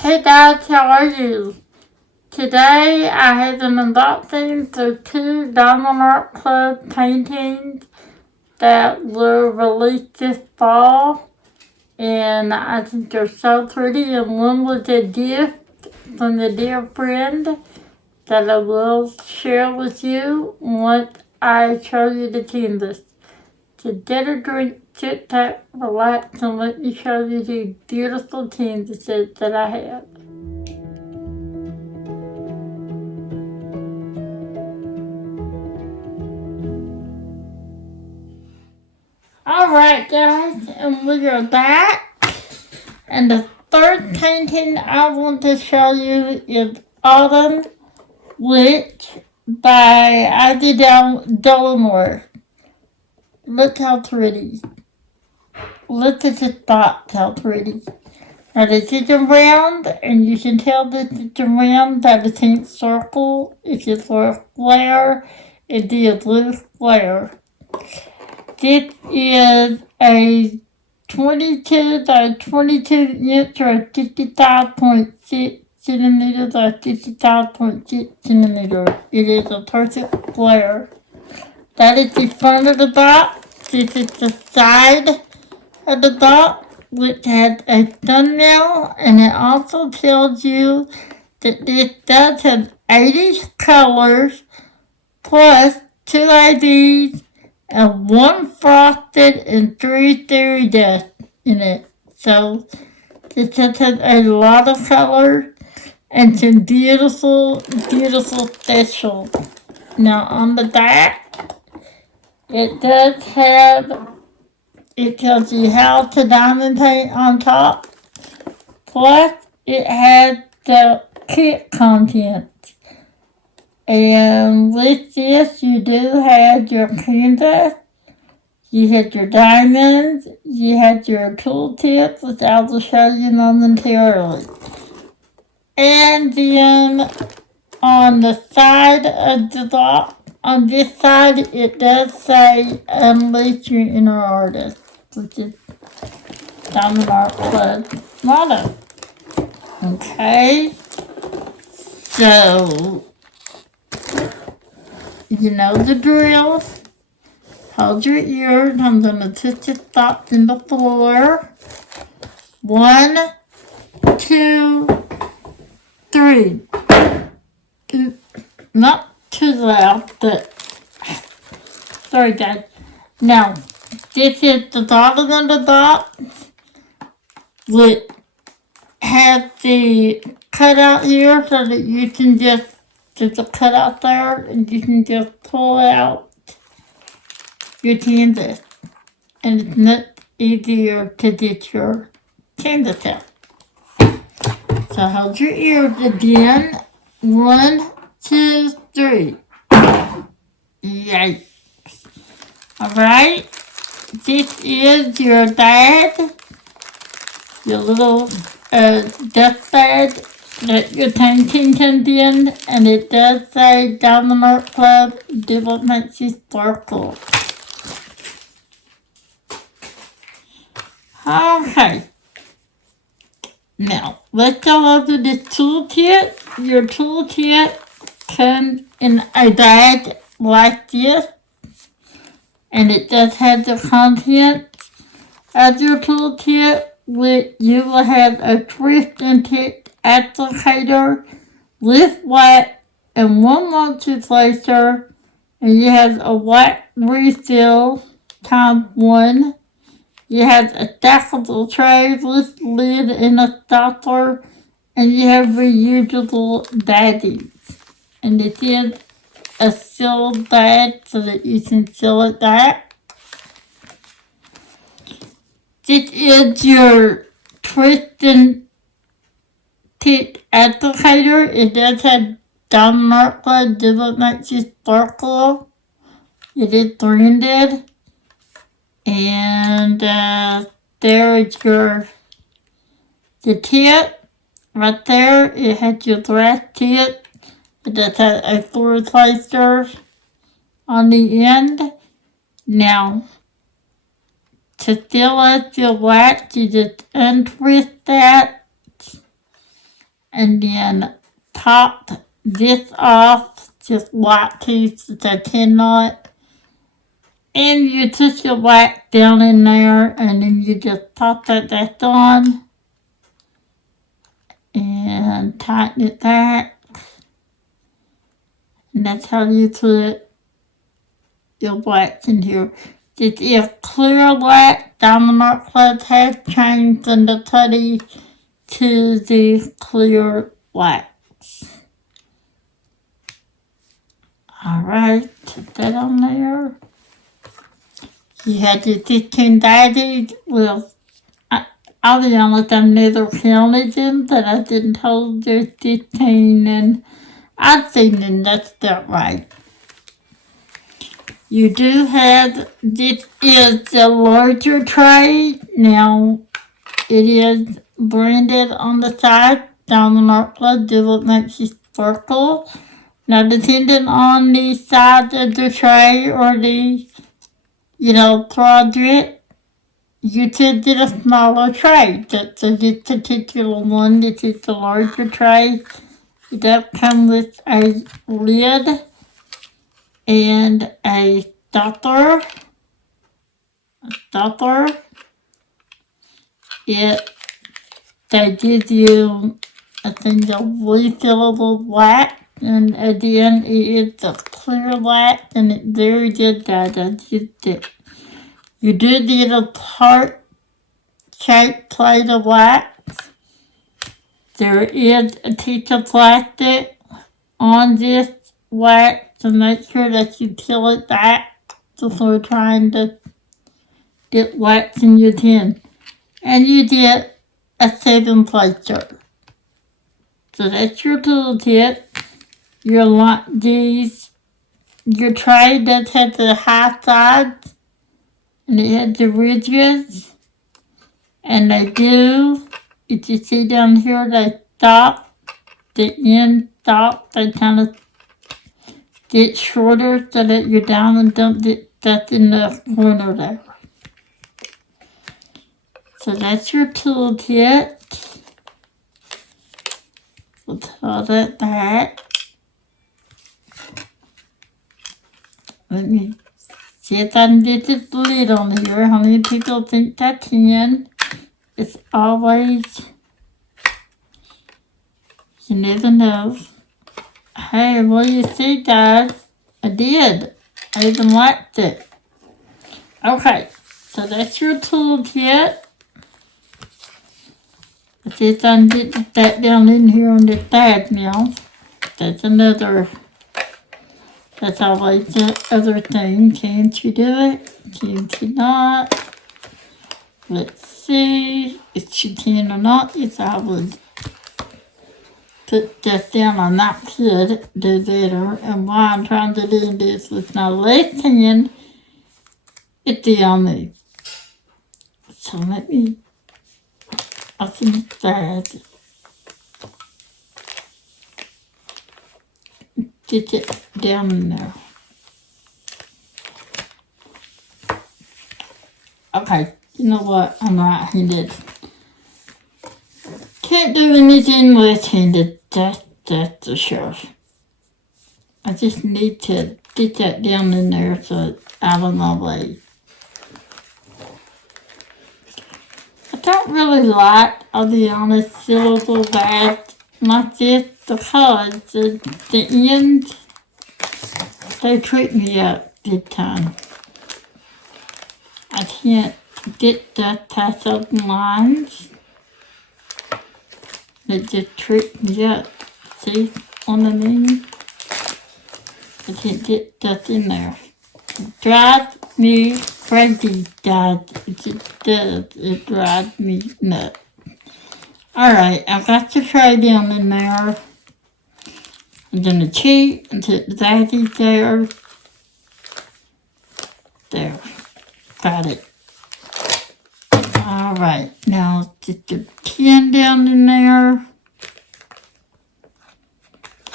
Hey guys, how are you? Today I have an unboxing of two Diamond Art Club paintings that were released this fall, and I think they're so pretty, and one was a gift from a dear friend that I will share with you once I show you the canvas. So get a drink, sit back, relax, and let me show you these beautiful canvases that I have. Alright guys, and we are back. And the third painting I want to show you is Autumn Witch by Lenore. Look how pretty. Look at the spots, how pretty. Now this is a round, and you can tell this is a round by the same circle. It's a for a square. It's a blue square. This is a 22 by 22 inch or 55.6 centimeters or 55.6 centimeters. It is a perfect square. That is the front of the box. This is the side of the box, which has a thumbnail, and it also tells you that this does have 80 colors plus 2 IDs and 1 frosted and 3 fairy dust in it. So this has a lot of colors and some beautiful, beautiful specials. Now on the back, it tells you how to diamond paint on top. Plus it has the kit content. And with this, you do have your canvas, you have your diamonds, you have your tooltips, which I will show you momentarily. And then on the side of the box, on this side, it does say Unleash Your Inner Artist, which is Diamond Art Club motto. Okay, so you know the drill. Hold your ears. I'm going to put this box in the floor. 1, 2, 3. Not too loud, but sorry guys. Now, this is the bottom of the box, which has the cutout here so that you can just, there's a cutout there, and you can just pull out your canvas. And it's much easier to get your canvas out. So hold your ears again. 1, 2, 3. Yikes. Alright. This is your bag. Your little dust bag that your painting comes in. And it does say Diamond Art Club, Devil Makes You Sparkle. Okay. Now, let's go over the toolkit. Your toolkit comes in a bag like this. And it does have the content of your toolkit, which you will have a twist and tick applicator, lift wax, and 1 multi-placer. And you have a wax refill ×1. You have a stackable tray with lid and a stopper, and you have reusable baggies. And it is a sealed bag so that you can seal it back. This is your twist and tick applicator. It does have Diamond Art Club, Devil Makes You Sparkle. It is branded. And there is the tip right there. It has your glass tip. It does have a 4 placer on the end. Now, to fill up your wax, you just untwist that and then pop this off, just white piece, the 10 knot, and you took your wax down in there, and then you just pop that back on and tighten it back. And that's how you put your wax in here. This is clear wax. Diamond Art Club has changed from the putty to the clear wax. Alright, put that on there. You had the 15 daisies with, I'll be honest, I've never counted them, but I didn't hold there's 15, and I've seen them, that's not right. You do have, this is the larger tray. Now, it is branded on the side. Diamond Art Club, do what makes you sparkle. Now, depending on the size of the tray or the, project, you could get a smaller tray. So this particular one, this is the larger tray. It does come with a lid and a stopper. They give you, I think, the refillable wax, and at the end it is a clear wax, and it's very good, guys. I used it. You do need a heart-shaped plate of wax. There is a piece of plastic on this wax to make sure that you peel it back before trying to get wax in your tin. And you get a 7-placer. So that's your toolkit. Your tray does have the high sides, and it has the ridges. And they do, if you see down here, they stop, the end stop, they kind of get shorter so that your diamond don't get stuck in the corner there. So that's your toolkit. We'll throw that back. Let me see if I can get this lid on here. How many people think I can? It's always, you never know. Hey, what do you see, guys? I did. I even liked it. Okay, so that's your toolkit. Let's see if I can get that down in here on this bag now. That's always the other thing. Can't you do it? Can't you not? Let's see if she can or not. If I would put that down, I not could do better. And why I'm trying to do this with my left hand, it's the only. So let me open that. Get it down in there. Okay, you know what? I'm right-handed. Can't do anything left-handed. That's for sure. I just need to get that down in there so it's out of my way. I don't really like, I'll be honest, silver bags like this because the ends, they treat me up big time. I can't get the tassel lines. They just tripped me up. See what I mean? I can't get that in there. It drives me crazy, guys. It just does. It drives me nuts. Alright, I've got the tray down in there. I'm going to cheat and put the baggies there. There. Got it. Alright, now get the tin down in there.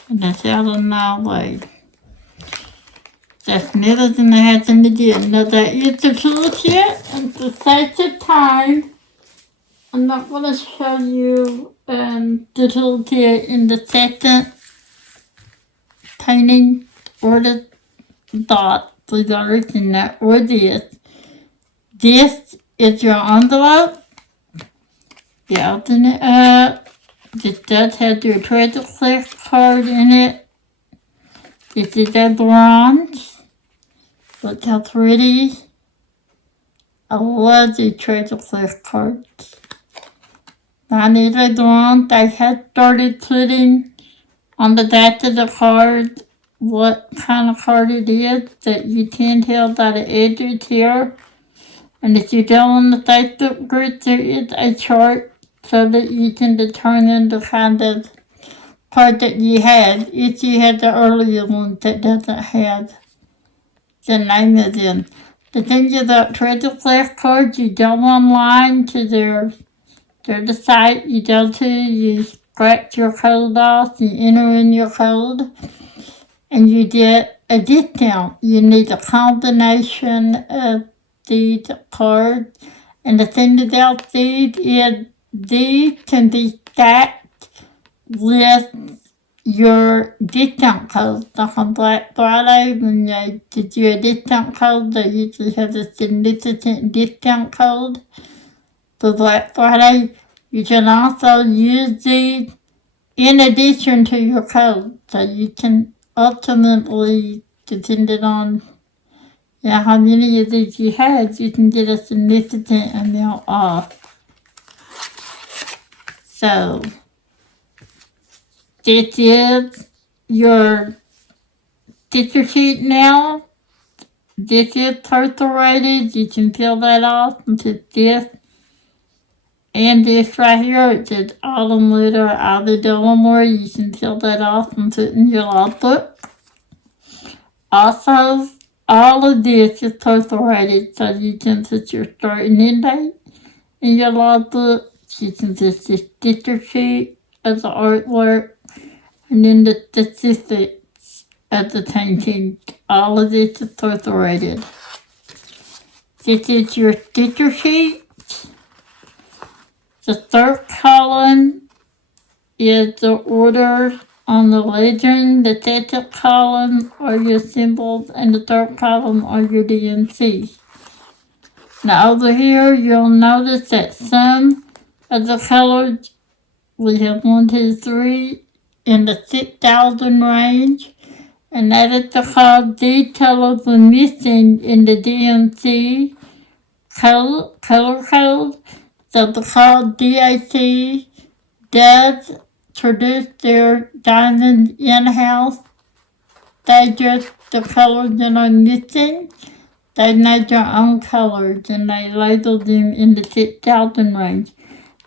And that's out of my way. That's never than I had to do. Now that is the toolkit, and to save the time, I'm not going to show you the toolkit in the second painting or the dot, please understand that, or this. This is your envelope. You open it up. This does have your treasure cliff card in it. This is a bronze. Look how pretty. I love these treasure cliff cards. Mine is a bronze. I have started putting on the back of the card what kind of card it is, that you can tell by the edges here. And if you go on the Facebook group, there is a chart so that you can determine the kind of card that you had. If you had the earlier one that doesn't have the name of them. The thing about treasure cliff cards, you go online to their the site you go to, you scratch your code off, you enter in your code, and you get a discount. You need a combination of these cards. And the thing about these is these can be stacked with your discount code. Like on Black Friday, when they give you a discount code, they usually have a significant discount code. For Black Friday, you can also use these in addition to your code. So you can ultimately, depending on how many of these you have, you can get a significant amount off. So, this is your sticker sheet now. This is perforated. You can peel that off and put this. And this right here, it says Autumn Letter out of Delaware. You can peel that off and put in your logbook. Also, all of this is perforated, so you can put your start and end date in your logbook. You can put the sticker sheet as the artwork, and then the statistics of the painting. All of this is perforated. This is your sticker sheet. The third column is the order on the legend. The second column are your symbols, and the third column are your DNC. Now over here, you'll notice that some of the colors, we have 1, 2, 3 in the 6,000 range, and that is because these colors were missing in the DNC color code. So because DAC does produce their diamonds in-house, they just, the colors that are missing, they made their own colors and they labeled them in the 6,000 range.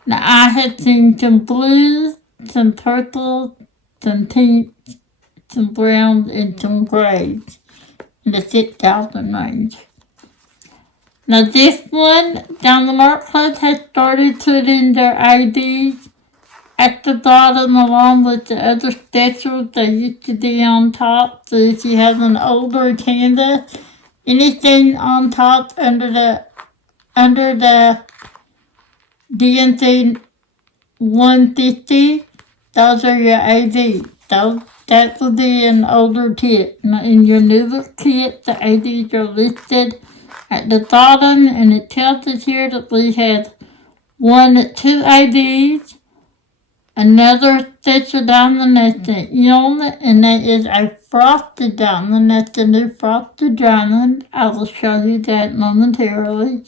Now I have seen some blues, some purples, some pinks, some browns, and some grays in the 6,000 range. Now this one, down the Art Club, has started putting their IDs at the bottom along with the other specials that used to be on top. So if you have an older canvas, anything on top under the DNC 150, those are your IDs. That will be an older kit. Now in your newer kit, the IDs are listed at the bottom, and it tells us here that we have 2 IDs, another special diamond that's an elm, and that is a frosted diamond. That's a new frosted diamond. I will show you that momentarily.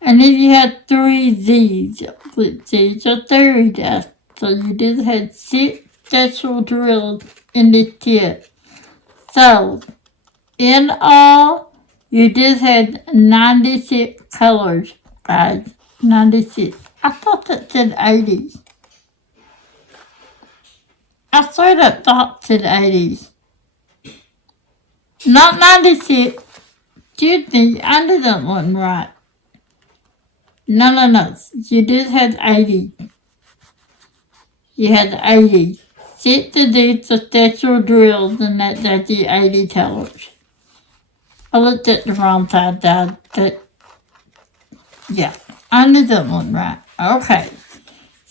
And then you have 3 Z's, which these are 30 dust. So you do have 6 special drills in this kit. So, in all, you just had 96 colors, guys. 96. I thought that said 80. I swear that thought said 80. Not 96. Excuse me, I did that one right. No. You just had 80. You had 80. 6 of these are special drills, and that's the 80 colors. I looked at the wrong side, but yeah, I knew that one right. Okay.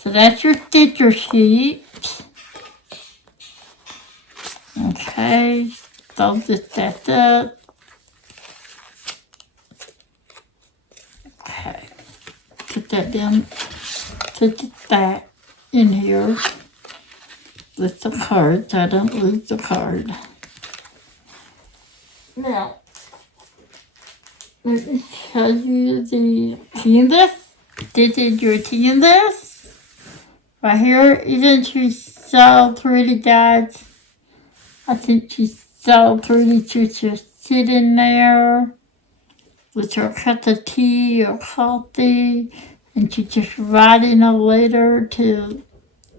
So that's your sticker sheet. Okay, fold that up. Okay, put that down, put it back in here with the card so I don't lose the card. Now, let me show you the canvas. This is your canvas. Right here, isn't she so pretty, guys? I think she's so pretty. She's just sitting there with her cup of tea or coffee, and she's just writing a letter to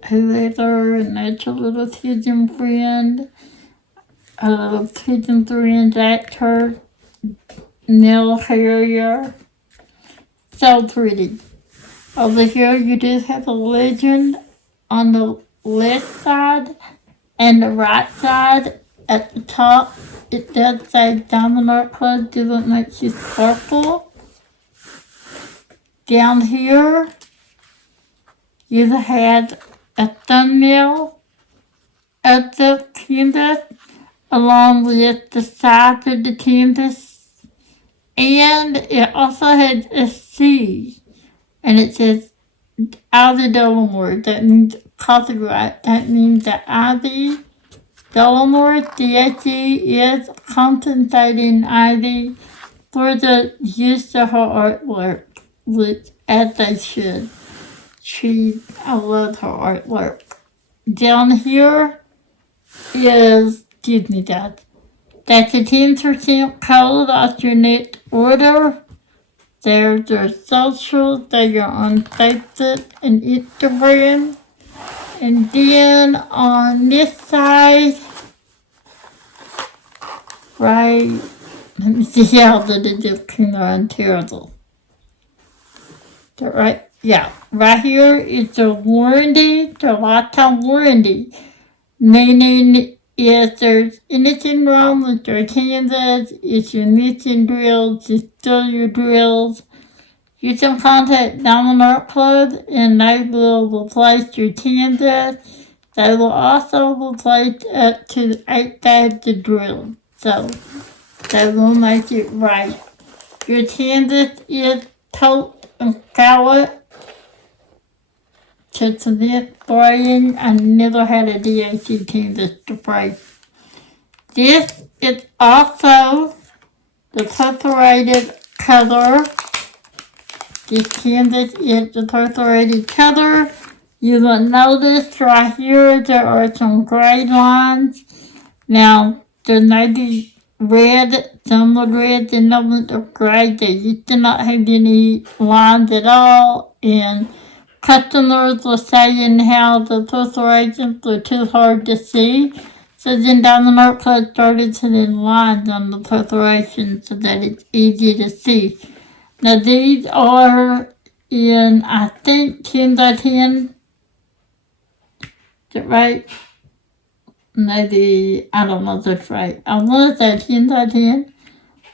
whoever, and that's a little pigeon friend. A little pigeon friend, that's her nail carrier. So pretty. Over here, you do have a legend on the left side and the right side. At the top, it does say Diamond Art Club, do it makes you sparkle. Down here, you had a thumbnail of the canvas along with the sides of the canvas. And it also has a C. And it says Ivy Delmore. That means copyright. That means that Ivy Delmore, DHE, is compensating Ivy for the use of her artwork, which, as they should. I love her artwork. Down here is, excuse me, guys, that's a 10% code off your next order. There's your socials, they are on Facebook and Instagram. And then on this side, right, let me see how that it is kind of terrible. Right, yeah, right here is the warranty, the lifetime warranty. Meaning if there's anything wrong with your canvas, if you're missing drills, you steal your drills, you can contact Diamond Art Club and they will replace your canvas. They will also replace up to 8 bags of drills. So they will make it right. Your canvas is tote and palette to cement spraying. I never had a DAC canvas to spray. This is also the perforated color. This canvas is the perforated color. You will notice right here there are some gray lines. Now, there may be red, some are red and some are gray. They used to not have any lines at all. And customers were saying how the perforations were too hard to see. So then Diamond Art Club started putting lines on the perforations so that it's easy to see. Now these are in, I think, 10 by 10. Is that right? Maybe, I don't know if that's right. I want to say 10 by 10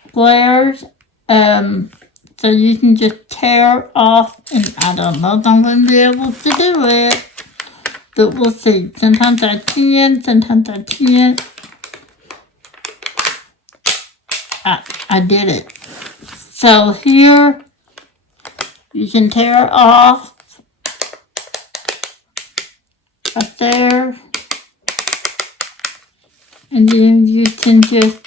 squares. So you can just tear off, and I don't know if I'm going to be able to do it. But we'll see. Sometimes I can, sometimes I can't. I did it. So here, you can tear off right there. And then you can just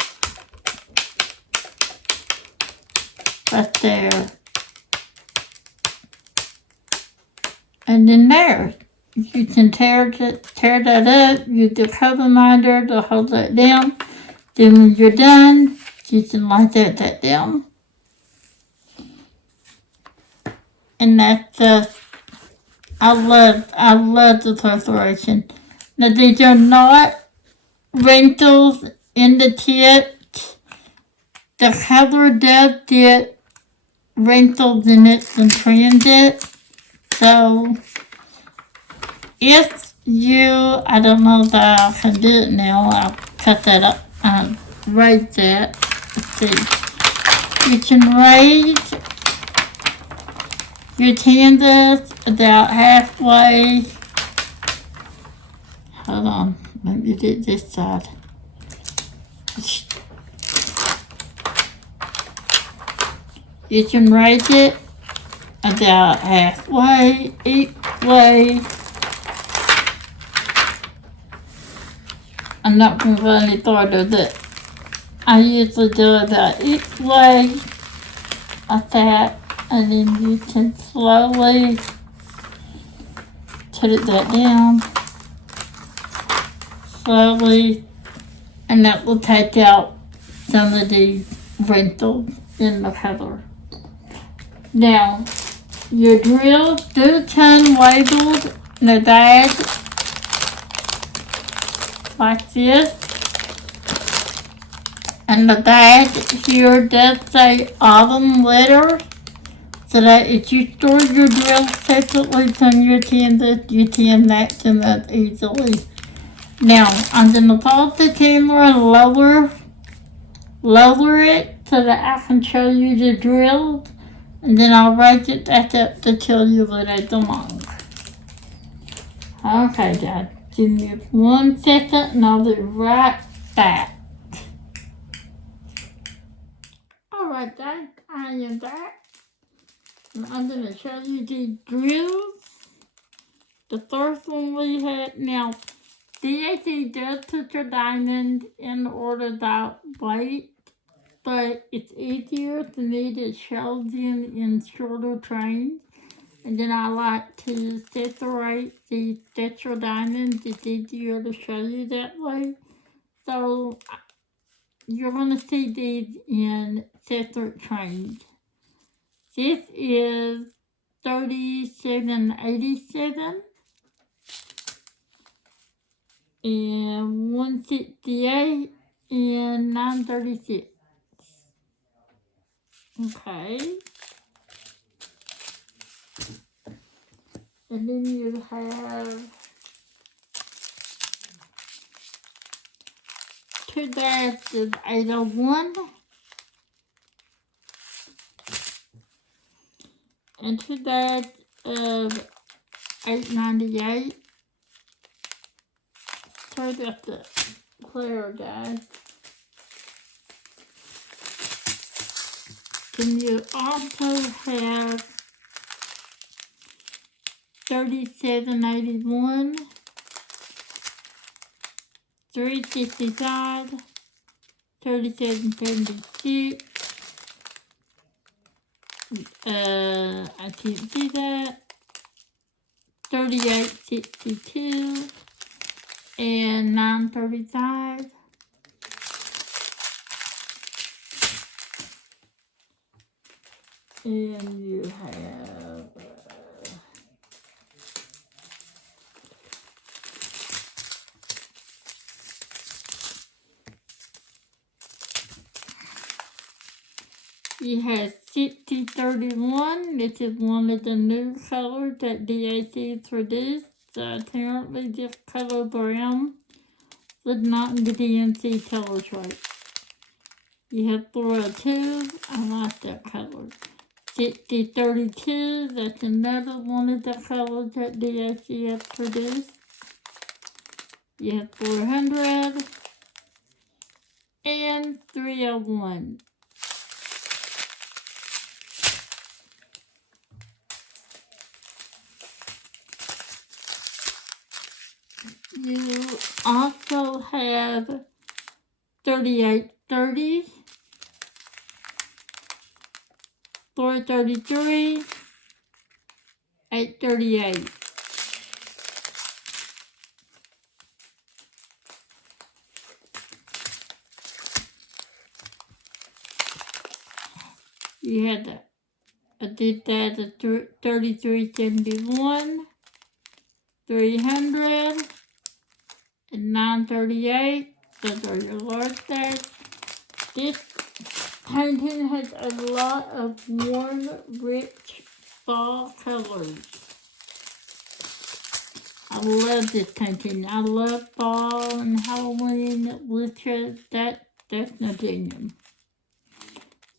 right there. And then there. You can tear that up, use the cover minder to hold that down. Then when you're done, you can light that down. And that's I love the perforation. Now these are not wrinkles in the tips. The color does get wrinkles in it in transit. So if you, I don't know if I can do it now, I'll cut that up, raise that, let's see. You can raise your canvas about halfway. Hold on, let me get this side. You can raise it about halfway each way. I'm not going to go any farther, but I usually do about each way like that, and then you can slowly put it back down, slowly, and that will take out some of the wrinkles in the color. Now, your drill do come labeled in the bag like this, and the bag here does say autumn letters, so that if you store your drill separately from your canvas, you can match them up easily. Now, I'm going to pause the camera and lower it so that I can show you the drill, and then I'll raise it back up to tell you where they belong. Okay, guys, give me 1 second and I'll be right back. Alright, guys, I am back. And I'm going to show you the drills. The first one we had, now, DAC does put your diamond in order that way, but it's easier for me to show them in shorter trains. And then I like to separate the special diamonds. It's easier to show you that way. So you're going to see these in separate trains. This is 3787 and 168 and 936. Okay. And then you have two bags of 801 and two bags of 898. Sorry about the glare, guys. Then you also have 3781, 365, 3776. I can't see that. 3862 and 935. And you have you have 6031. This is one of the new colors that DAC produced. Apparently this color brown was not in the DMC color chart. You have 402. I like that color. 6032. That's another one of the colors that DAC has produced. You have 400 and 301. You also have 3830, 433, 838. You had that. I did that at 3371, 300, and 938. Those are your large bags. This painting has a lot of warm, rich fall colors. I love this painting. I love fall and Halloween, winter. That's no genuine.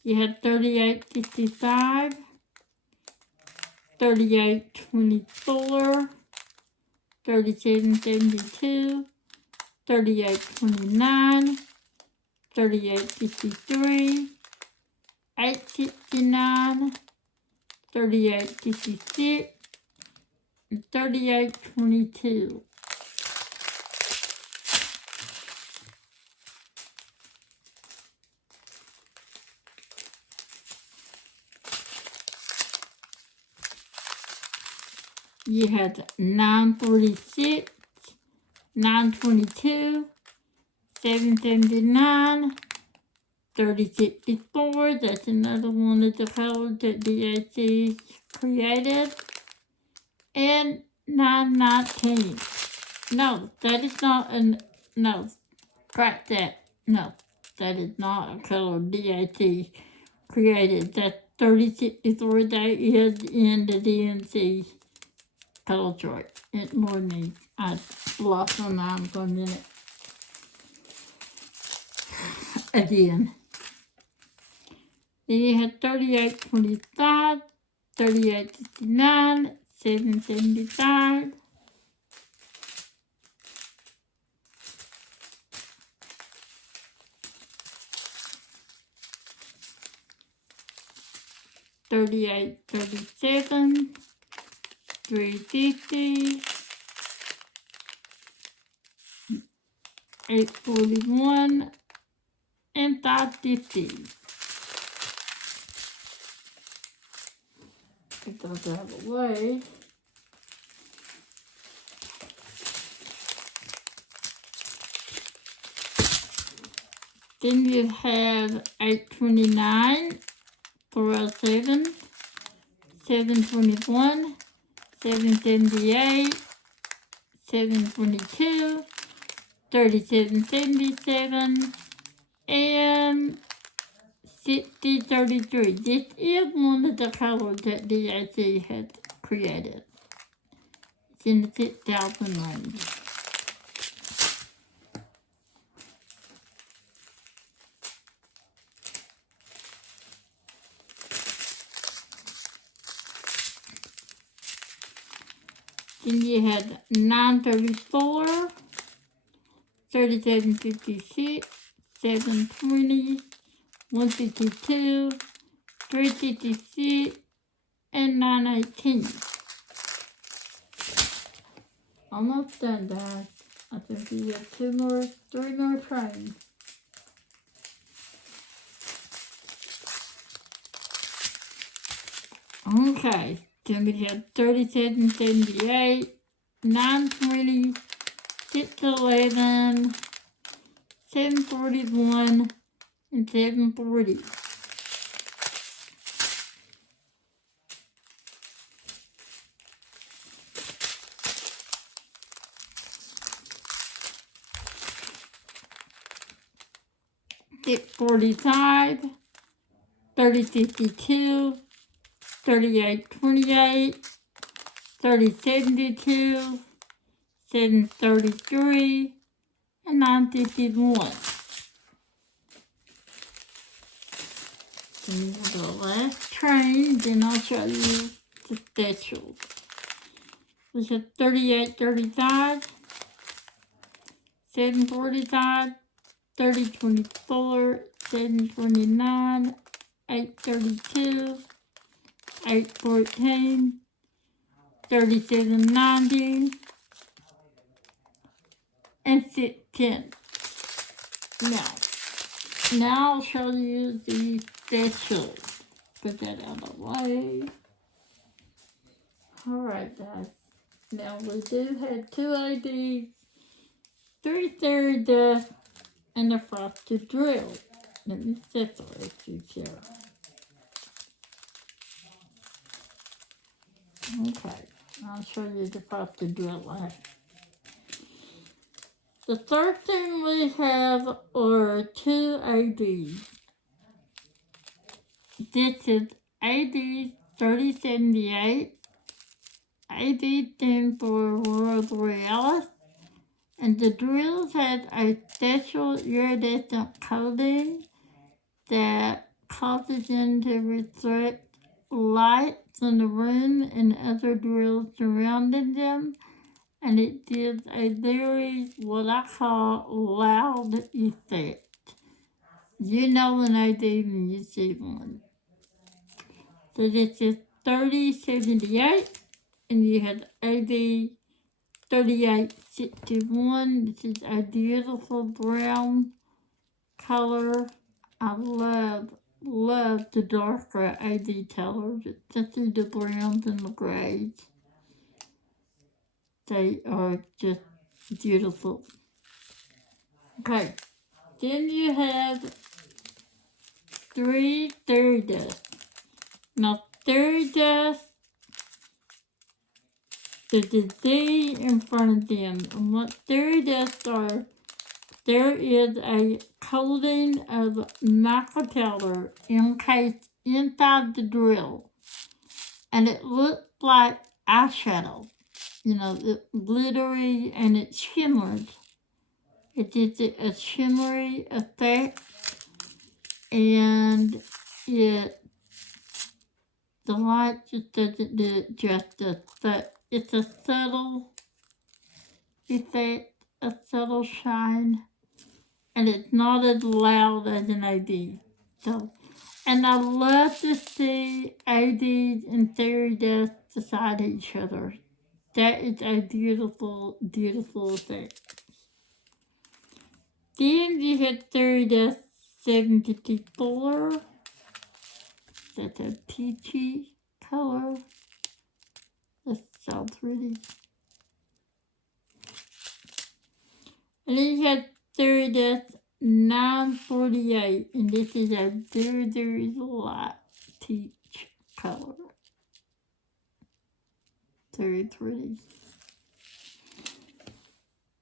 You have 3855, 3824, 3772, 3829, 3853, 869, 3856, and 3822. You had 946, 922, 779, 3064, that's another one of the colors that DAC created, and 919. No, that is not no, scratch that. No, that is not a color DAC created. That's 3064, that is in the DNC color chart. It more than I lost my mind for a minute. Again. Then you had 3825, 3869, 775, 3837, 350, 841, and 550. Get those out of the way. Then you have 829, 407, 721, 778, 722, 3777, and 6033. This is one of the colors that DAC has created. It's in the 6,000 range. Then you had 934, 3756, 720, 152, 356, and 918. Almost done, guys. I think we have three more trains. Okay, then we have 3778, 920, 611, 741, and 740. Six 45, 3052, 3828, 3072, 733, and 951. And the last train, then I'll show you the specials. We have 3835, 745, 3024, 729, 832, 814, 3790, and 610. Now I'll show you the specials. Put that out of the way. Alright, guys. Now we do have 2 IDs, 3 theory death, and a frosted drill. Let me separate these here. Okay, I'll show you the frosted drill last. The first thing we have are 2 ADs. This is AD 3078. AD stands for World Realist. And the drills has a special iridescent coating that causes them to reflect lights in the room and other drills surrounding them, and it gives a very, what I call, loud effect. You know when I do when you see one. So this is 3078, and you have AD 3861. This is a beautiful brown color. I love the darker AD colors, especially the browns and the grays. They are just beautiful. Okay, then you have 3 fairy dust. Now, fairy dust, there's a Z in front of them. And what fairy dust are, there is a coating of mica powder encased inside the drill. And it looks like eyeshadow. You know, it's glittery and it shimmers. It gives it a shimmery effect. And the light just doesn't do it justice, but it's a subtle effect, a subtle shine, and it's not as loud as an AD. So, and I love to see ADs and fairy dust beside each other. That is a beautiful, beautiful effect. Then you have fairy dust 74. That's a peachy color. That's so pretty. And then you have fairy dust 948, and this is a very, very light peach color. Very pretty.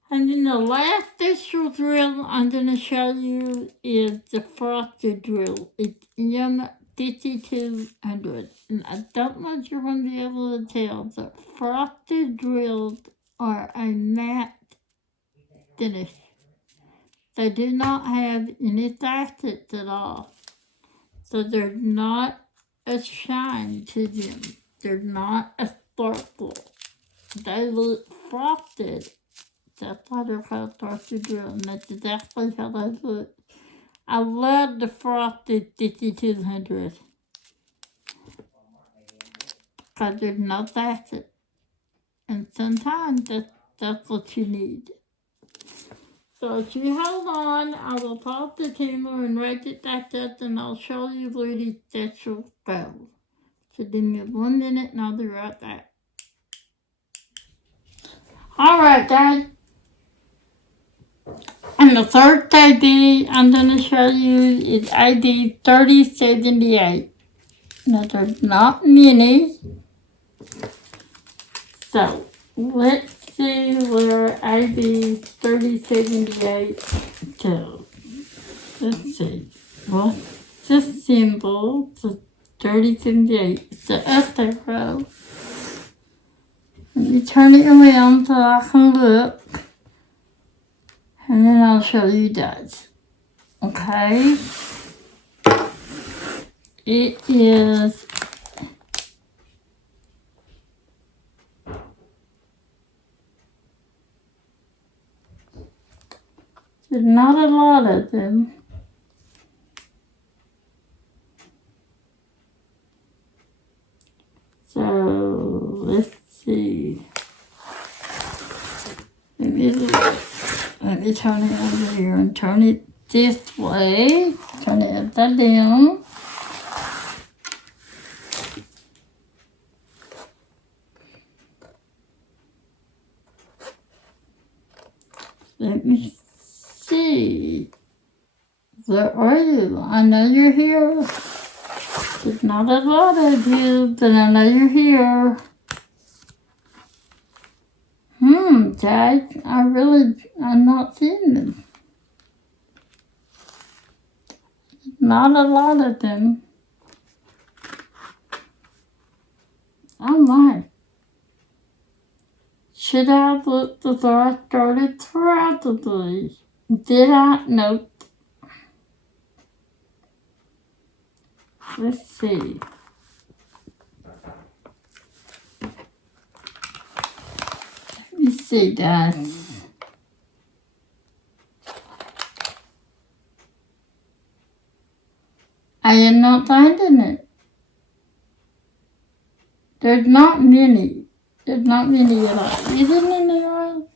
And then the last digital drill I'm going to show you is the frosted drill. It's M5200. And I don't know if you're going to be able to tell, but frosted drills are a matte finish. They do not have any facets at all. So there's not a shine to them. They're not a sparkle. They look frosted. That's why they're called frosted drill, and that's exactly how they look. I love the frosted 5200 because there's no facet, and sometimes that's what you need. So if you hold on, I will pause the timer and raise it back up, and I'll show you where these special go. So give me 1 minute, and I'll be right back. All right, guys. And the third ID I'm going to show you is ID 3078. Now, there's not many. So, let's see where ID 3078 goes. Let's see. What's the symbol for 3078? It's the up arrow. Let me turn it around so I can look. And then I'll show you that. Okay. It is there's not a lot of them. So let's see. Let me turn it over here and turn it this way. Turn it upside down. Let me see. Where are you? I know you're here. There's not a lot of you, but I know you're here. Guys, I'm not seeing them. Not a lot of them. Oh my. Should I have looked before I started? Probably. Did I? Nope. Let's see. see, guys. I am not finding it. There's not many. There's not many at all. Is it an arrow?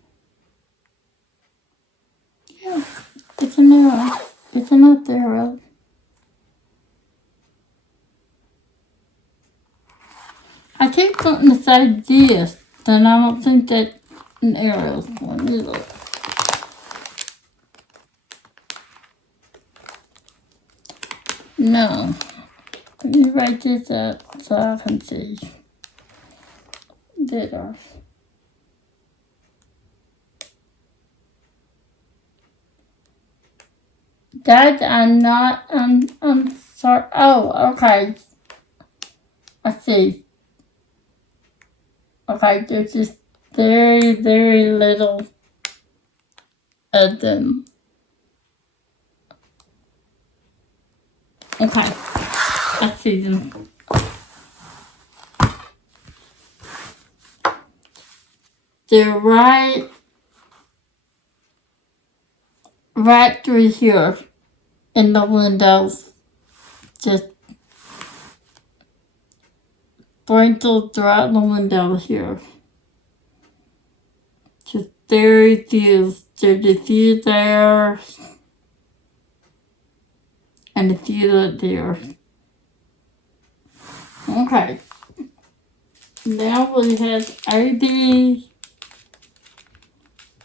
Yeah, it's an arrow. It's an arrow. I keep wanting to say this, then I don't think that's an arrow one either. No. Let me write this up so I can see. There. Guys, I'm sorry. Oh, okay. I see. Okay, there's just very, very little of them. Okay, I see them. They're right through here in the windows. Just sprinkled throughout the window here. Just very few. There's a few there. And a few up there. Okay. Now we have AB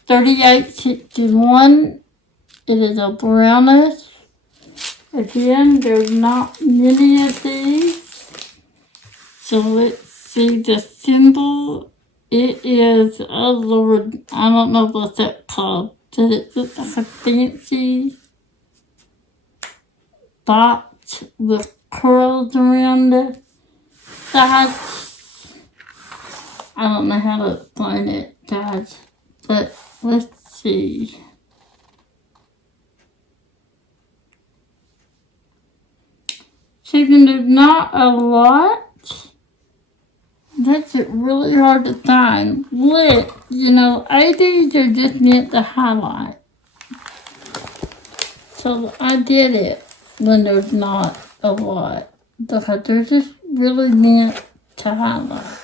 3861. It is a brownish. Again, there's not many of these. So let's see the symbol. It is, oh Lord, I don't know what that's called. Did it look like a fancy box with curls around the sides? I don't know how to explain it, guys. But let's see. Chicken is not a lot. That's really hard to find. Lit, IDs are just meant to highlight. So I did it when there's not a lot. Because they're just really meant to highlight.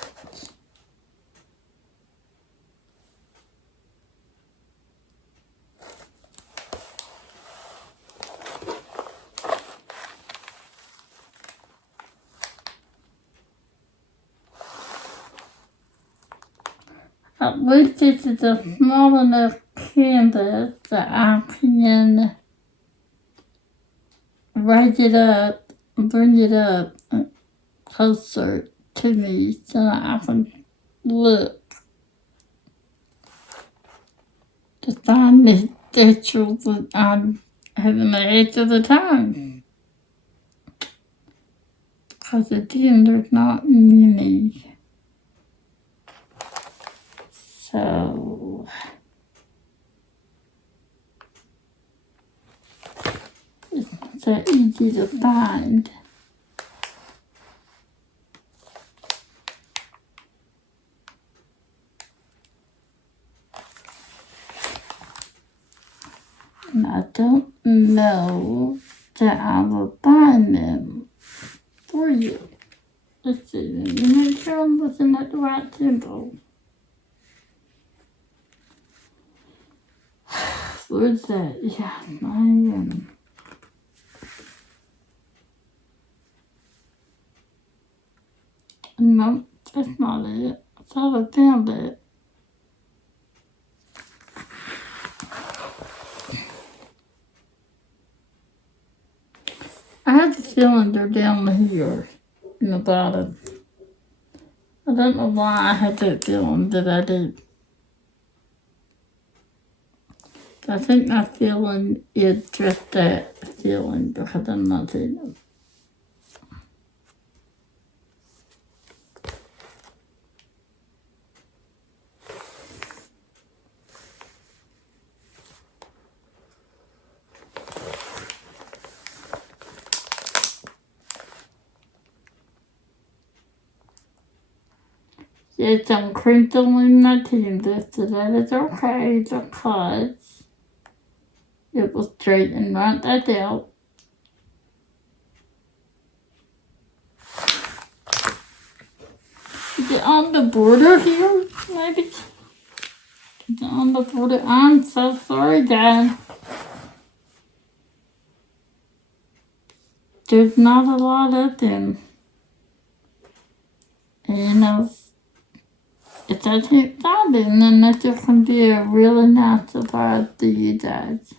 At least this is a small enough canvas that I can raise it up, bring it up closer to me so that I can look to find the pictures that I'm having the edge of the time. Because again, there's not many. So, it's not so easy to find. And I don't know that I will find them for you. Let's see, let me make sure I'm looking at the right symbol. Where's that? Yeah, I am. No, that's not it. I thought I found it. I have the feeling they're down here in the bottom. I don't know why I had that feeling that I did. I think my feeling is just that feeling because I'm not seeing them. It's some crinkle in my tinder, so that is okay because it will straighten right that out. Is it on the border here, maybe? Is it on the border? I'm so sorry, guys. There's not a lot of them. And, you know, if I can't find them, then that's just going to be a really nice surprise to you guys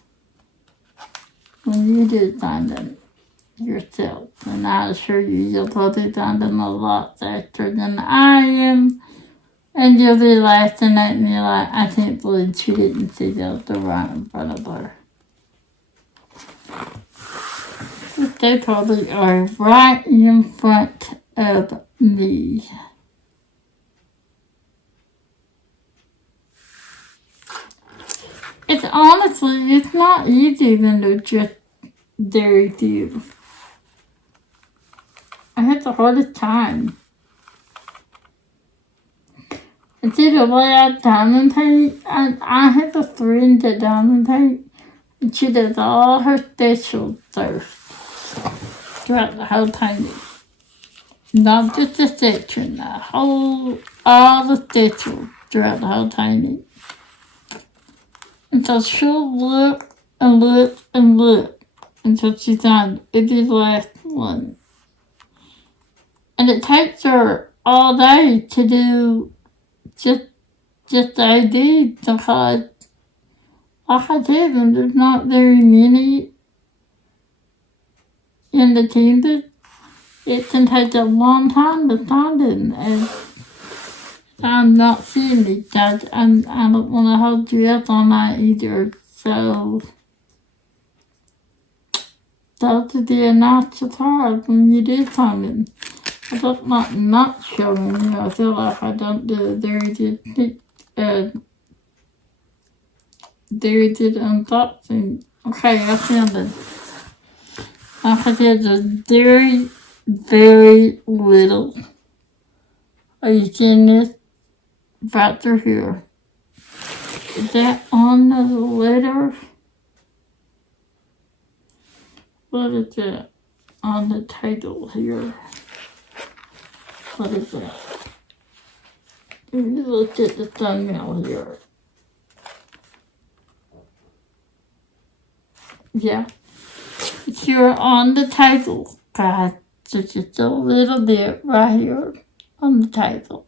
when you do find them yourself. And I assure you, you'll probably find them a lot faster than I am. And you'll be laughing at me like, I can't believe she didn't see those right in front of her. But they probably are right in front of me. It's honestly, it's not easy when they're just very few. I had the hardest time. It's either way I diamond paint. I have a friend that diamond paint, and she does all her specials first throughout the whole painting. Not just a section, all the specials throughout the whole painting. And so she'll look and look and look until she finds every last one. And it takes her all day to do just ID because, like I said, there's not very many in the team. It can take a long time to find them. And I'm not seeing these guys. I don't want to hold you up on that either. So, that'll be a nice surprise when you do find them. I don't like not showing you. I feel like I don't do a very good unboxing. Okay, I found it. Like I said, there's very, very little. Are you seeing this? Right through here. Is that on the letter? What is that on the title here? What is that? Let me look at the thumbnail here. Yeah. It's here on the title, guys. So just a little bit right here on the title.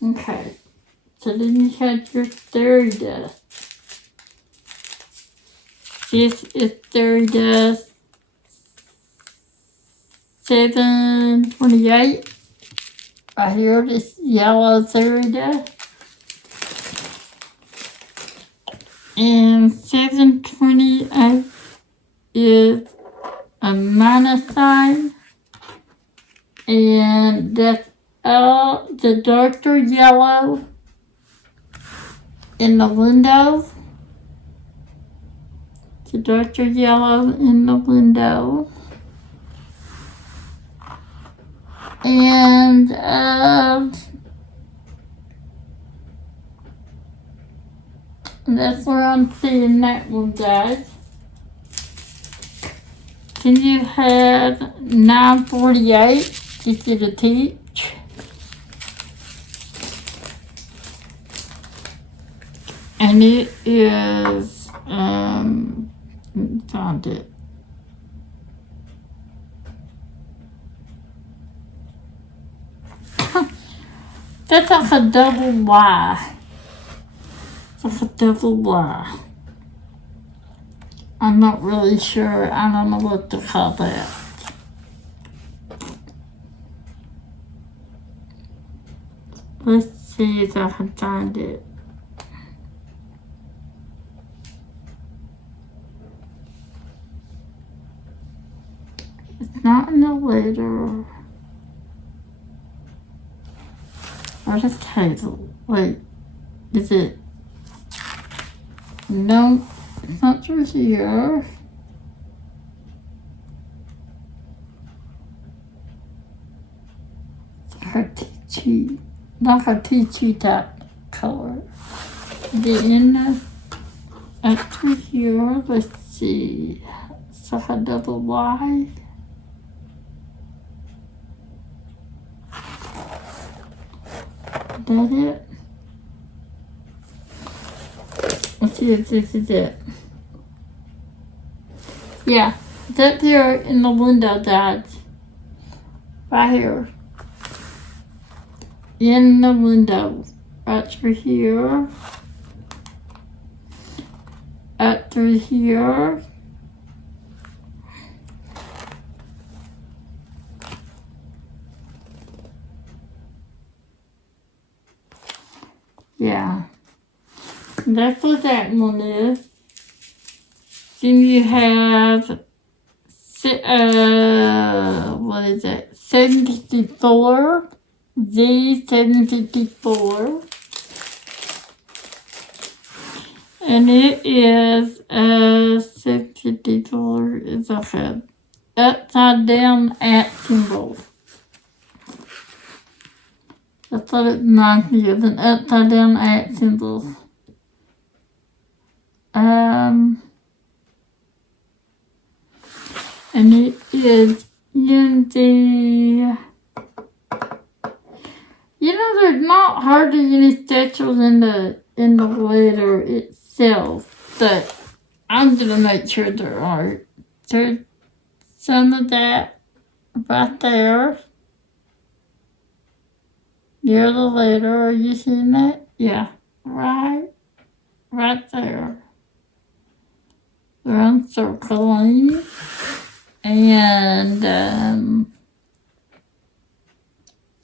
Okay. So then you have your fairy dust. This is fairy dust 728. Right here, this yellow fairy dust. And 728 is a minus sign. And that's the darker yellow in the window. The darker yellow in the window. And that's where I'm seeing that one, guys. Then you have 948. This is a peach. And it is, found it. That's like a double Y. It's like a double Y. I'm not really sure. I don't know what to call that. Let's see if I can find it. It's not in the letter. What is title? Wait, is it? No, it's not through here. It's hard to cheat. like a peachy type color. Then after here, let's see, it's like a double Y. Is that it? Let's see if this is it. Yeah, it's up here in the window, Dad. Right here. In the window. Right through here. Up through here. Yeah. That's what that one is. Then you have, what is it? 754. Z754. And it is 754 is like a upside down at symbol. That's what it reminds me of, an upside down at symbol. And it is in the, there's not hardly any stitches in the letter itself, but I'm gonna make sure there are. There's some of that right there. Near the letter, are you seeing that? Yeah, right there. They're uncircling. And there's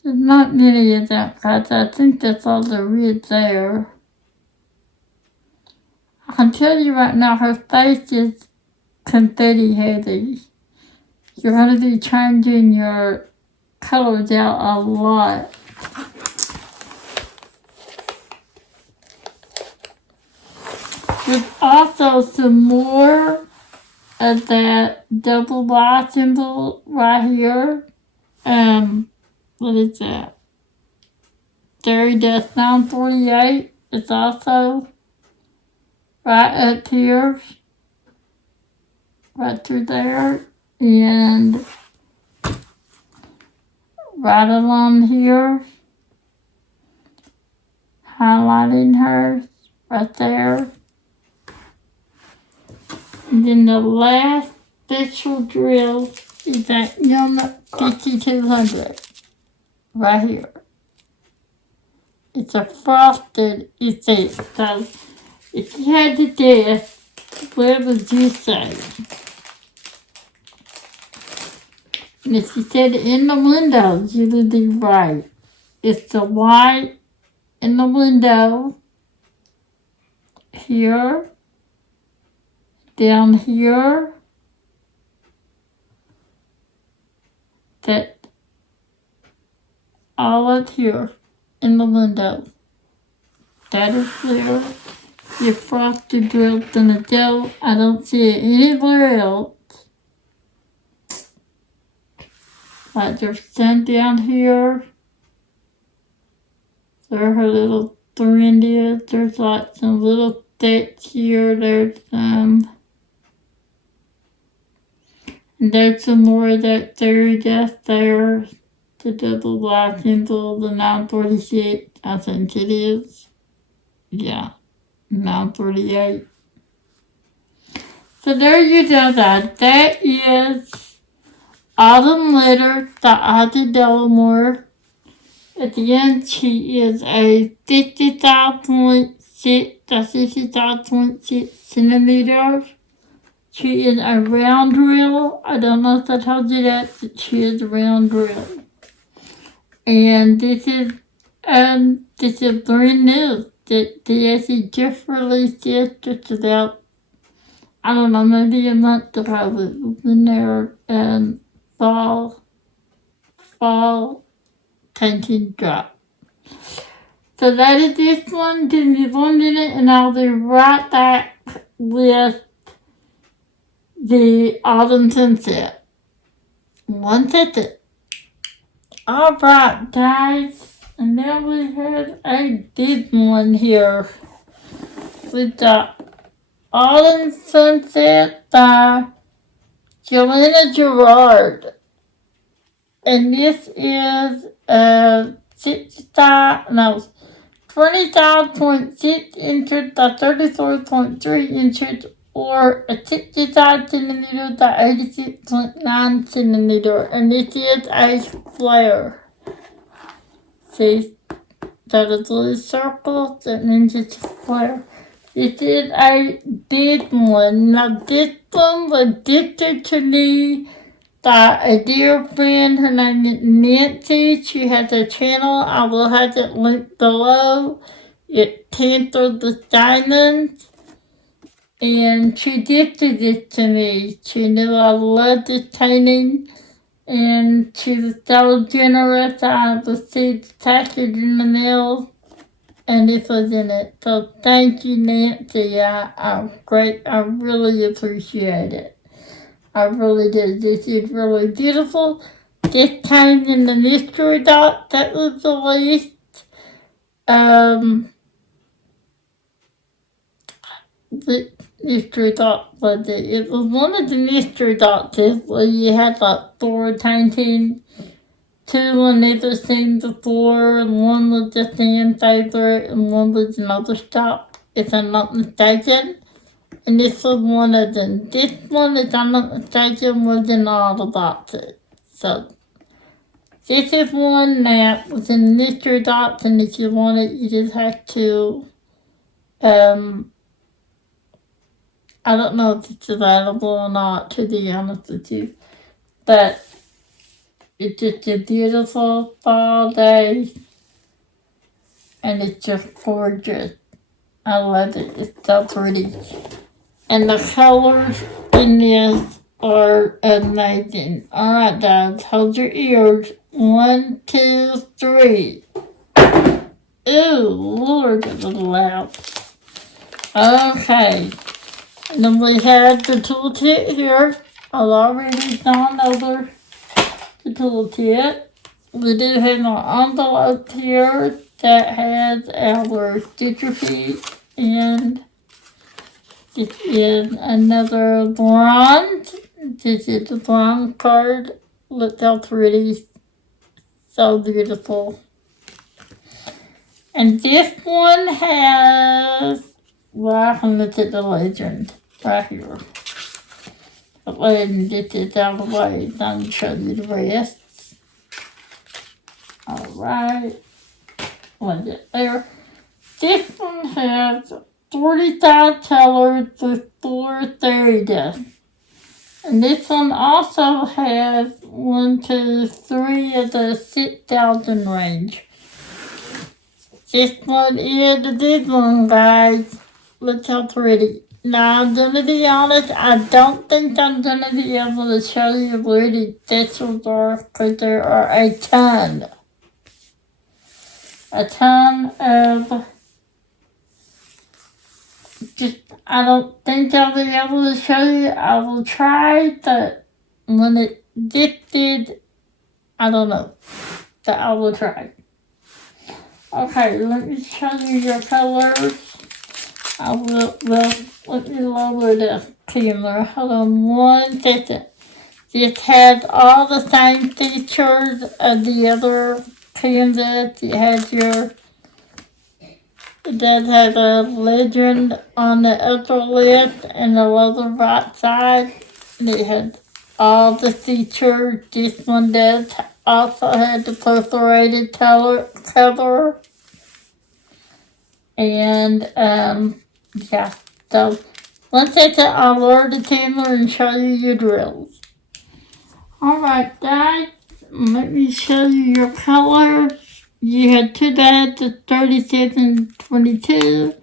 not many of that parts. I think that's all there is there. I can tell you right now, her face is confetti heavy. You're going to be changing your colors out a lot. There's also some more of that double Y symbol right here. What is that? Dairy Dust 948. It's also right up here. Right through there. And right along here. Highlighting her right there. And then the last special drill is that Momma 5200 right here. It's a frosted essay. So if you had to guess, where would you say? And if you said in the windows, you would be right. It's the white in the window here. Down here, that all up here in the window. That is where your frosted drill is gonna go. I don't see it anywhere else. Like there's some down here. There her little thread is. There's like some little sticks here. There's some. And there's some more of that dairy dust there. The double Y symbol, the 946, I think it is. Yeah, 948. So there you go, that. That is Autumn Letter by Audrey Delmore. At the end, she is a 55.6 centimeters. She is a round drill. I don't know if I told you that, but she is a round drill. And this is brand new. The DSE just released this just about, I don't know, maybe a month ago, when their fall painting drop. So that is this one. Give me 1 minute and I'll be right back with the autumn sunset. 1 second. Alright, guys. And then we had a big one here with the Autumn Sunset by Joanna Gerard. And this is 25.6 inches by 34.3 inches, or a 65 centimeter by 86.9 centimeter. And this is a flare. See, that is a little circle, that means it's a flare. This is a big one. Now this one was gifted to me by a dear friend. Her name is Nancy. She has a channel. I will have it linked below. It's Panther the Diamonds. And she gifted it to me. She knew I loved this painting. And she was so generous. I received the package in the mail, and this was in it. So thank you, Nancy. I'm great. I really appreciate it. I really did. This is really beautiful. This came in the mystery dot that was released. The mystery dot was it? It was one of the mystery dots where you had like 4 paintings. 2 I never seen before, and 1 was just a fan favorite, and 1 was another stop, if I'm not mistaken. And this was one of them. This one, if I'm not mistaken, was in all the boxes. So, this is one that was in mystery dots, and if you want it, you just have to, I don't know if it's available or not, to be honest with you. But it's just a beautiful fall day, and it's just gorgeous. I love it. It's so pretty. And the colors in this are amazing. Alright, guys, hold your ears. 1, 2, 3. Ooh, Lord, it was loud. Okay. And then we have the toolkit here. I've already gone over the toolkit. We do have an envelope here that has our sticker sheet, and this is another bronze. This is the bronze card. Look how pretty. So beautiful. And this one has, well, I can look at the legend right here. The legend, this is out of the way. I'm going to show you the rest. Alright. Was it there? This one has 45 colors with 4 fairy dust. And this one also has 1, 2, 3 of the 6,000 range. This one is the big one, guys. Look how pretty. Now, I'm going to be honest, I don't think I'm going to be able to show you where the specials are, because there are a ton. A ton of, just, I don't think I'll be able to show you. I will try, but when it gifted, I don't know. But I will try. Okay, let me show you your colors. I will, well, let me lower the camera. Hold on 1 second. This has all the same features of the other canvas. It has it does have a legend on the upper left and the lower right side. And it has all the features. This one does also have the perforated cover. And, yeah. So, one second, I'll lower the camera and show you your drills. Alright, guys. Let me show you your colors. You had 2 bags of 37.22.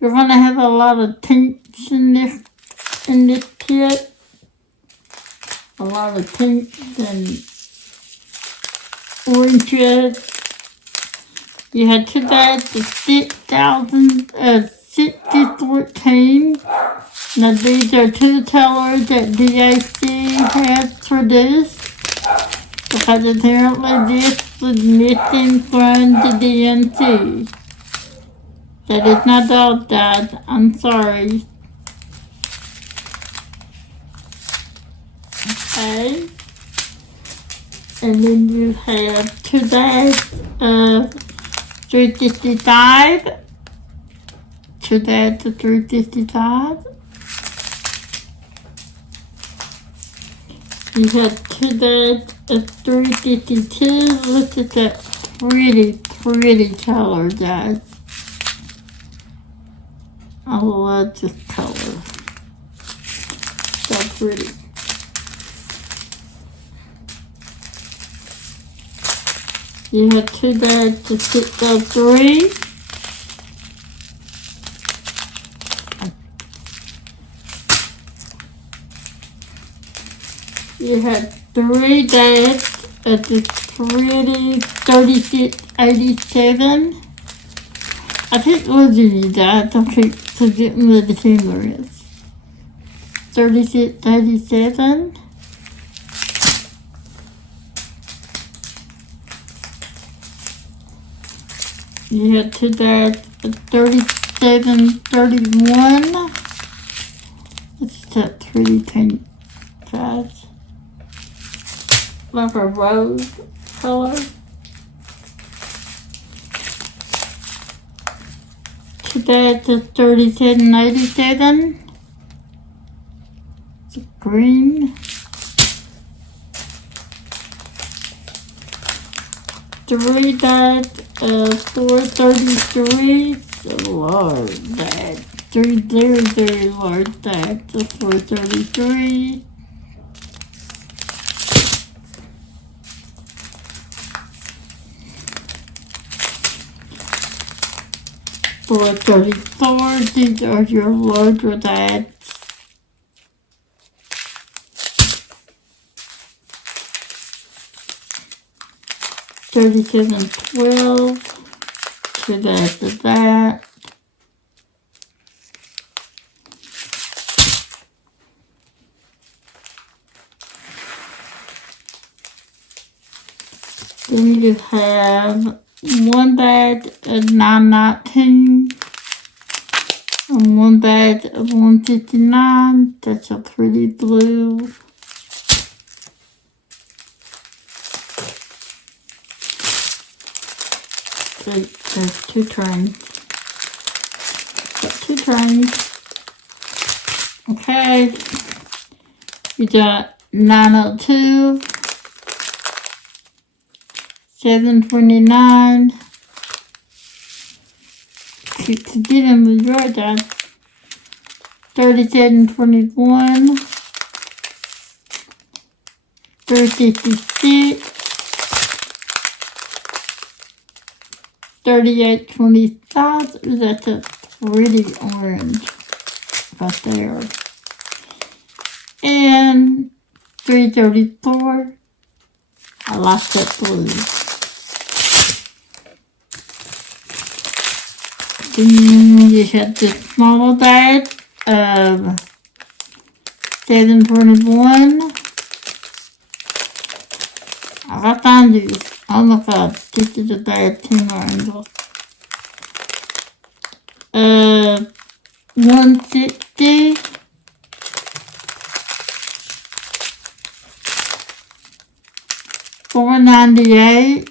You're gonna have a lot of pinks in this kit. A lot of pinks and oranges. You had 2 bags of 6014. Now these are 2 colors that DAC has produced, because apparently this was missing from the DNC. That is not all, Dad. I'm sorry. Okay. And then you have 2 bags of 355. 2 bags of 355. You have 2 bags of 352. Look at that pretty color, guys. I love this color. So pretty. You have 2 bags of 603. You have 3 bags of this pretty 3687. I keep losing you guys. I keep forgetting where the finger is. 3687. You have 2 bags of 3731. This is that pretty pink, guys. Like a rose color. 2 bags of 3787. It's green. 3 bags of 433. So large bag. 3 very large bags of 433. 434. These are your larger bags. 3712. 2 bags of that. Then you have 1 bag of 919 and 1 bag of 159. That's a pretty blue. There's 2 trains. Got 2 trains. Okay. You got 902. 729. Keep forgetting the yard guys. 3721. 356. 3825. That's a pretty orange right there. And 334. I like that blue. Then you have this smaller bag of 721. I found these. Oh my god, this is a bad camera angle. 160. 498.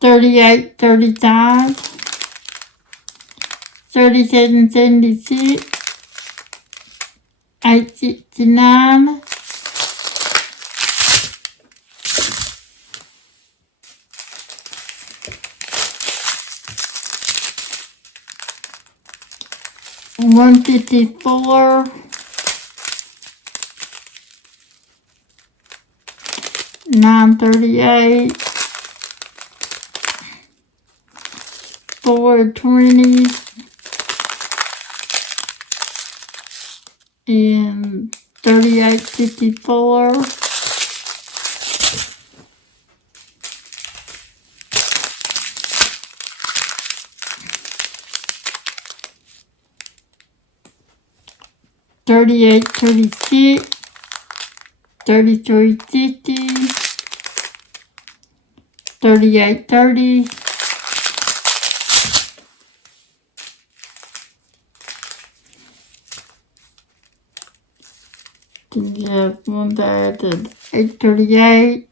3835. 3776. 869. 154. 938. 420. And 3854. 3836. 3350. 3830. Then you have one that at 838.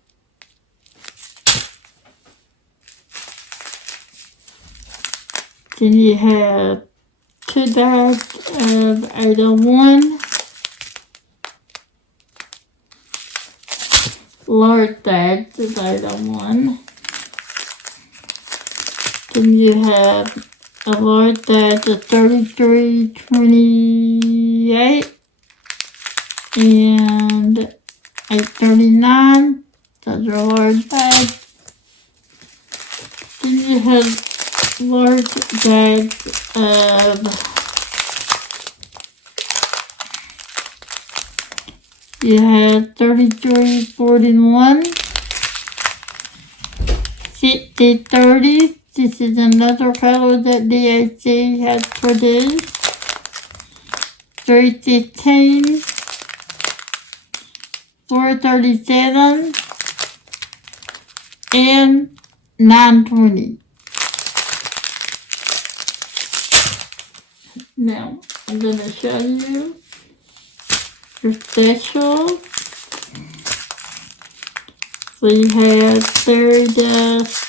Then you have two bags of 801. Large bags of 801. Then you have a large bag of 3328 and 839. Those are large bags. Then you have large bags of you have 3341, 6030. This is another color that DAC has produced. 315, 437, and 920. Now, I'm going to show you your specials. So you have Fairy Dust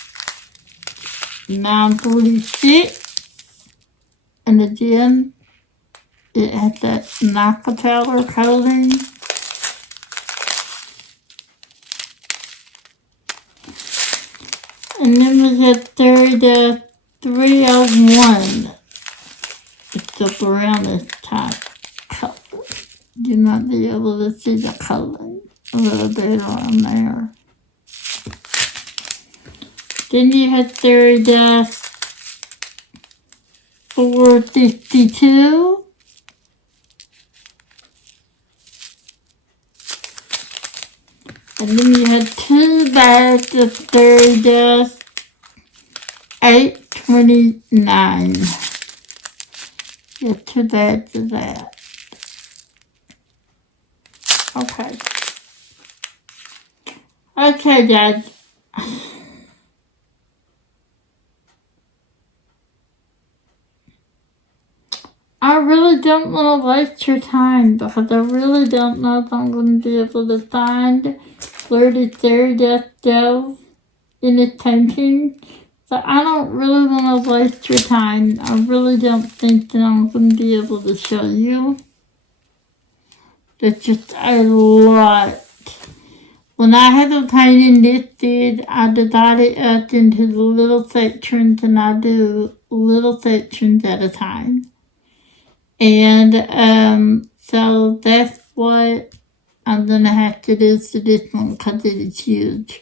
946, and again, it has that Naka powder coating. And then we have Fairy Dust 301. It's a brownish type color. You might be able to see the coloring a little bit on there. Then you have Fairy Dust 452. And then you have two bags of Fairy Dust 829. You have two bags of that. Okay. Okay, guys. I really don't want to waste your time because I really don't know if I'm going to be able to find where the Fairy Dust goes in the painting. So I don't really want to waste your time. I really don't think that I'm going to be able to show you. There's just a lot. When I have a painting this big, I divide it up into the little sections and I do little sections at a time. And so that's what I'm going to have to do for this one because it is huge.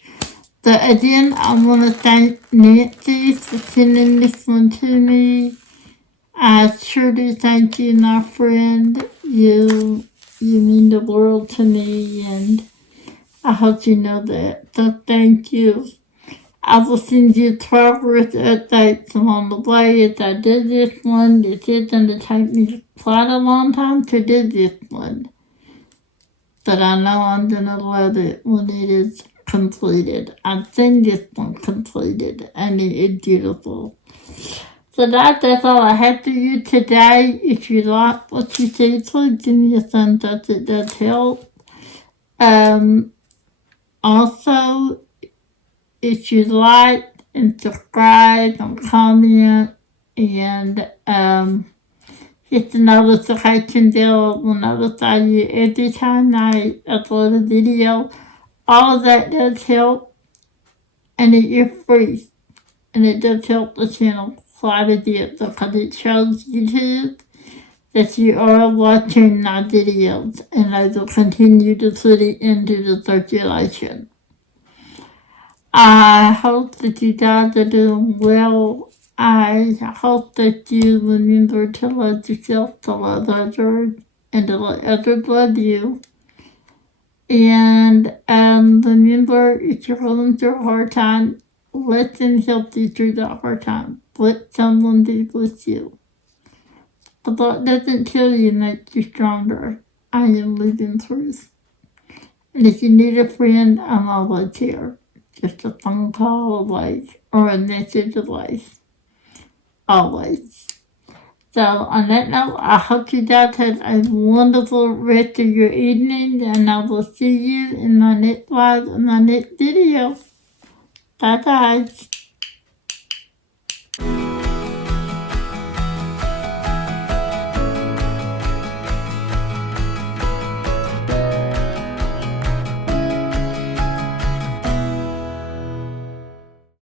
So again, I want to thank Nancy for sending this one to me. I sure do thank you, my friend. You mean the world to me, and I hope you know that. So thank you. I will send you progress updates along the way as I do this one. It is going to take me quite a long time to do this one. But I know I'm going to love it when it is completed. I've seen this one completed and it is beautiful. So that's all I have for you today. If you like what you see, please give me a thumbs up. It does help. Also, if you like and subscribe and comment and hit the notification bell, will notify you every time I upload a video. All of that does help, and it is free, and it does help the channel quite a bit because it shows YouTube that you are watching my videos, and I will continue to put it into the circulation. I hope that you guys are doing well. I hope that you remember to love yourself, to love others, and to let others love you. And remember, if you're going through a hard time, let them help you through that hard time. Let someone be with you. But that doesn't kill you, make you stronger. I am living truth. And if you need a friend, I'm always here. just a phone call away or a message away. Always. So on that note, I hope you guys have a wonderful rest of your evening, and I will see you in my next live, in my next video. Bye guys.